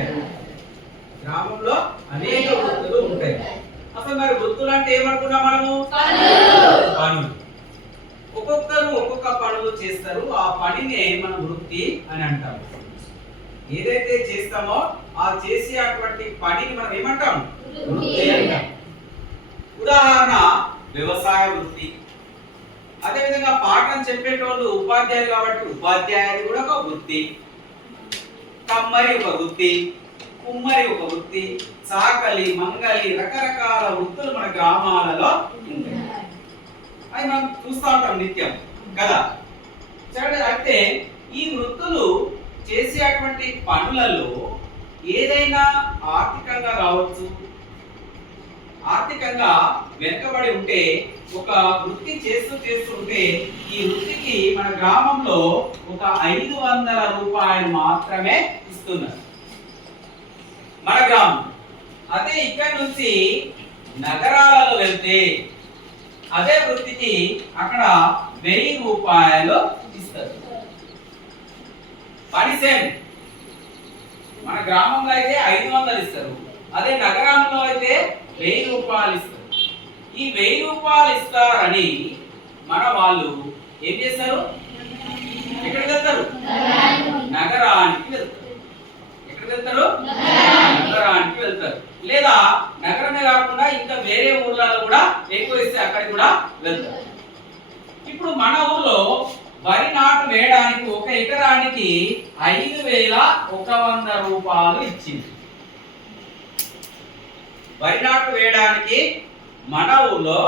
ఉంటాయి. గ్రామంలో అనేక వృత్తులు ఉంటాయి. అసలు మరి వృత్తులు అంటే ఏమనుకున్నాం మనము? పనులు. ఒక్కొక్కరు ఒక్కొక్క పనులు చేస్తారు. ఆ పనినే మనం వృత్తి అని అంటాం ఏదైతే చేస్తామో ఆ చేసే అటువంటి పనిని మనం ఏమంటాం? వృత్తి అంటాం. ఉదాహరణ వ్యవసాయ వృత్తి. అదేవిధంగా పాఠం చెప్పేటోళ్ళు ఉపాధ్యాయులు కాబట్టి ఉపాధ్యాయులు కూడా ఒక వృత్తి. కమ్మరి ఒక వృత్తి కుమ్మరి ఒక వృత్తి చాకలి మంగలి రకరకాల వృత్తులు మన గ్రామాలలో ఉంటాయి. అది మనం చూస్తూ ఉంటాం నిత్యం కదా? చూడండి అయితే ఈ వృత్తులు చేసేటువంటి పనులలో ఏదైనా ఆర్థికంగా కావచ్చు ఆర్థికంగా వెనుకబడి ఉంటే ఒక వృత్తి చేస్తూ చేస్తుంటే ఈ వృత్తికి మన గ్రామంలో ఒక ఐదు వందల రూపాయలు మాత్రమే ఇస్తున్నారు. మన గ్రామం. అదే ఇక్కడ నుంచి నగరాలలో వెళ్తే అదే వృత్తికి అక్కడ వెయ్యి రూపాయలు ఇస్తారు. పని సేమ్ మన గ్రామంలో అయితే ఐదు వందలు ఇస్తారు. అదే నగరంలో అయితే వెయ్యి రూపాయలు ఇస్తారు ఈ వెయ్యి రూపాయలు ఇస్తారని మన వాళ్ళు ఏం చేస్తారు? ఎక్కడికి వెళ్తారు? నగరానికి వెళ్తారు. ఎక్కడికి వెళ్తారు? నగరానికి వెళ్తారు. లేదా నగరమే కాకుండా ఇంకా వేరే ఊర్లలో కూడా ఎక్కువ ఇస్తే అక్కడికి కూడా వెళ్తారు. ఇప్పుడు మన ఊర్లో వరి నాటు వేయడానికి ఒక ఎకరానికి ఐదు వేల ఒక వంద రూపాయలు ఇచ్చింది. వరి నాటు వేయడానికి మన ఊళ్ళో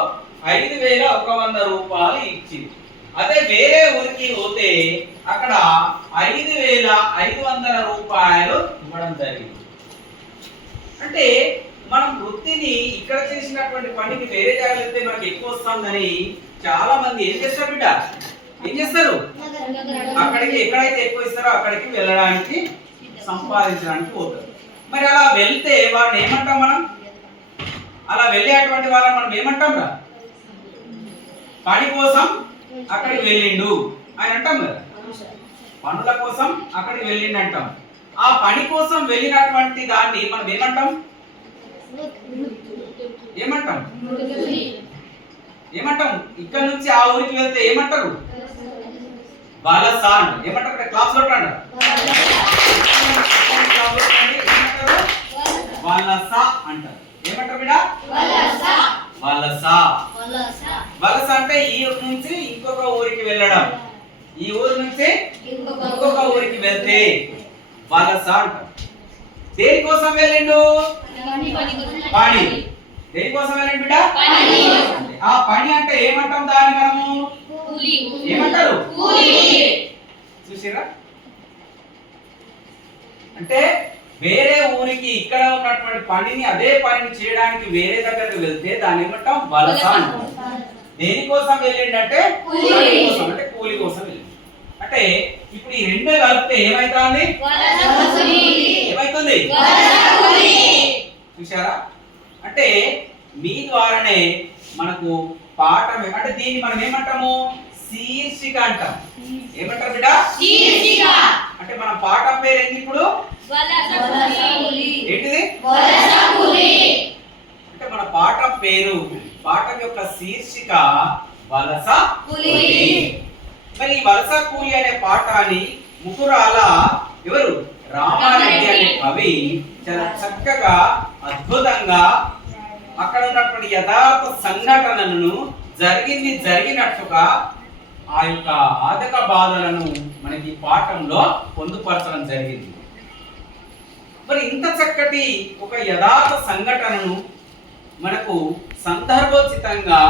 ఐదు వేల ఒక వంద రూపాయలు ఇచ్చింది. అదే వేరే ఊరికి పోతే అక్కడ ఐదు వేల ఐదు వందల రూపాయలు ఇవ్వడం జరిగింది. అంటే మనం వృత్తిని ఇక్కడ చేసినటువంటి పనికి వేరే జాగ్రత్త మనకి ఎక్కువ వస్తుందని చాలా మంది ఏం చేస్తారు బిడ్డ? ఏం చేస్తారు? అక్కడికి ఎక్కడైతే ఎక్కువ ఇస్తారో అక్కడికి వెళ్ళడానికి సంపాదించడానికి పోతారు. మరి అలా వెళ్తే వాడిని ఏమంటాం మనం? అలా వెళ్ళేటువంటి వాళ్ళని మనం ఏమంటాం రా? పని కోసం అక్కడికి వెళ్ళిండు. అని అంటాం కదా. పనుల కోసం అక్కడికి వెళ్ళిండు అంటాం. ఆ పని కోసం వెళ్ళినటువంటి దాన్ని మనం ఏమంటాం? ఏమంటాం? ఏమంటాం? ఇక్కడ నుంచి ఆ ఊరికి వెళ్తే ఏమంటారు? వలస అంటారు ఏమంటారు? ఇక్కడ క్లాస్లో అంటారు వలస అంటారు. ఏమంటారు బిడ్డ వలస. వలస. అంటే ఈ ఊరు నుంచి ఇంకొక ఊరికి వెళ్ళడం. ఈ ఊరు నుంచి ఇంకొక ఊరికి వెళ్తే వలస అంటారు. దేనికోసం వెళ్ళిండు? పని దేనికోసం వెళ్ళిండు బిడ్డ? ఆ పని అంటే ఏమంటాం దాన్ని మనము? ఏమంటారు? చూసిరా అంటే వేరే ఊరికి ఇక్కడ ఉన్నటువంటి పనిని అదే పనిని చేయడానికి వేరే దగ్గరికి వెళ్తే దాన్ని ఏమంటాం? వలస దేనికోసం వెళ్ళిండంటే కూలి. కోసం అంటే కూలి కోసం వెళ్ళిండు అంటే ఇప్పుడు ఈ రెండు కలిపితే ఏమైతుంది? ఏమైతుంది? చూసారా అంటే మీ ద్వారానే మనకు పాఠం అంటే దీన్ని మనం ఏమంటాము? శీర్షిక అంటాం. ఏమంటారు బిడ్డ? అంటే మన పాఠం పేరు ఏంటి ఇప్పుడు ఏంటిది అంటే మన పాఠం పేరు. పాఠం యొక్క శీర్షిక వలస కూలి. మరి వలస కూలి అనే పాఠాన్ని ముకురాల ఎవరు? రామారెడ్డి అనే కవి చాలా చక్కగా అద్భుతంగా అక్కడ ఉన్నటువంటి యథార్థ సంఘటనలను జరిగింది జరిగినట్టుగా ఆ యొక్క ఆదక బాధలను మనకి పాఠంలో పొందుపరచడం జరిగింది. మరి ఇంత చక్కటి ఒక యథార్థ సంఘటనను మనకు సందర్భోచితంగా